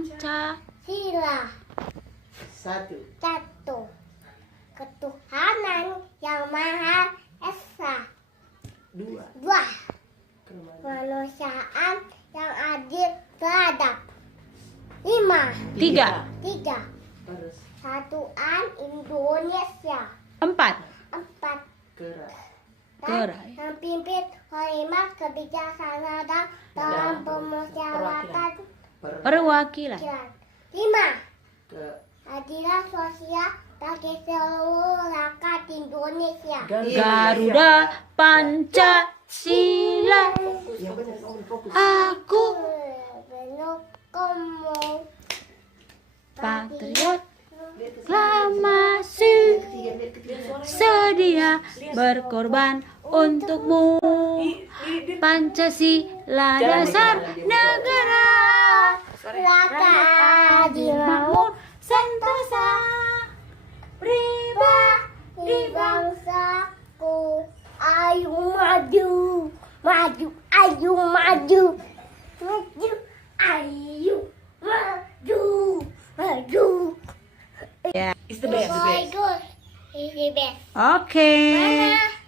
Pancasila. Satu. Ketuhanan yang Maha Esa. Dua. Kemanusiaan yang adil beradab. 5. Tiga. Terus. Satuan Indonesia. 4. 4. Gerak. Yang pimpin kalimat kebijaksanaan dalam pemusyawaratan Perwakilan. 5. Ke Keadilan sosial bagi seluruh rakyat Indonesia. Garuda Pancasila. yang benar, fokus. Aku Pendukung patriot aklamasi, sedia berkorban untukmu. Pancasila dasar negara, Raka adil makmur sentosa, di bangsaku. Ayo maju, ayo maju, maju. Ya. It's the best. Oh my God, it's the best. Oke. Mana?